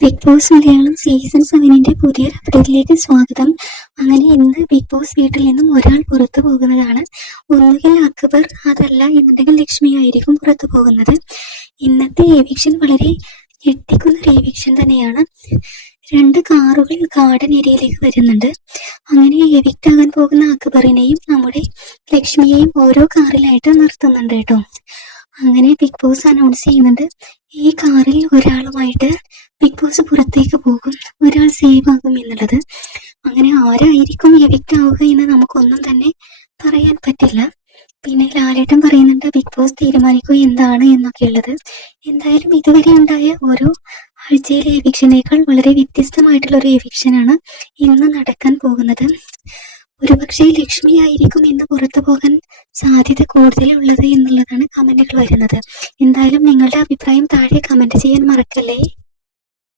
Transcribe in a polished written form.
Big boss Malayalam season 7 പുതിയൊരു അപ്ഡേറ്റിലേക്ക് സ്വാഗതം. അങ്ങനെ ഇന്ന് ബിഗ് ബോസ് വീട്ടിൽ നിന്നും ഒരാൾ പുറത്തു പോകുന്നതാണ്. ഒന്നുകിൽ അക്ബർ, അതല്ല എന്നുണ്ടെങ്കിൽ ലക്ഷ്മി ആയിരിക്കും പുറത്തു പോകുന്നത്. ഇന്നത്തെ എവിക്ഷൻ വളരെ ഞെട്ടിക്കുന്ന ഒരു എവിക്ഷൻ തന്നെയാണ്. 2 കാറുകൾ ഗാർഡൻ ഏരിയയിലേക്ക് വരുന്നുണ്ട്. അങ്ങനെ എവിക്റ്റ് ആകാൻ പോകുന്ന അക്ബറിനെയും നമ്മുടെ ലക്ഷ്മിയെയും ഓരോ കാറിലായിട്ട് നിർത്തുന്നുണ്ട് കേട്ടോ. അങ്ങനെ ബിഗ് ബോസ് അനൗൺസ് ചെയ്യുന്നുണ്ട്, ഈ കാറിൽ ഒരാളുമായിട്ട് ബിഗ് ബോസ് പുറത്തേക്ക് പോകും, ഒരാൾ സേവ് ആകും എന്നുള്ളത്. അങ്ങനെ ആരായിരിക്കും എവിക്റ്റ് ആവുക എന്ന് നമുക്കൊന്നും തന്നെ പറയാൻ പറ്റില്ല. പിന്നെ ലാലേട്ടൻ പറയുന്നുണ്ട് ബിഗ് ബോസ് തീരുമാനിക്കുക എന്താണ് എന്നൊക്കെ ഉള്ളത്. എന്തായാലും ഇതുവരെ ഉണ്ടായ ഓരോ ആഴ്ചയിലെ എവിക്ഷനേക്കാൾ വളരെ വ്യത്യസ്തമായിട്ടുള്ള ഒരു എവിക്ഷനാണ് ഇന്ന് നടക്കാൻ പോകുന്നത്. ഒരുപക്ഷെ ലക്ഷ്മി ആയിരിക്കും ഇന്ന് പുറത്തു പോകാൻ സാധ്യത കൂടുതലുള്ളത് എന്നുള്ളതാണ് കമന്റുകൾ വരുന്നത്. എന്തായാലും നിങ്ങളുടെ അഭിപ്രായം താഴെ കമന്റ് ചെയ്യാൻ മറക്കല്ലേ.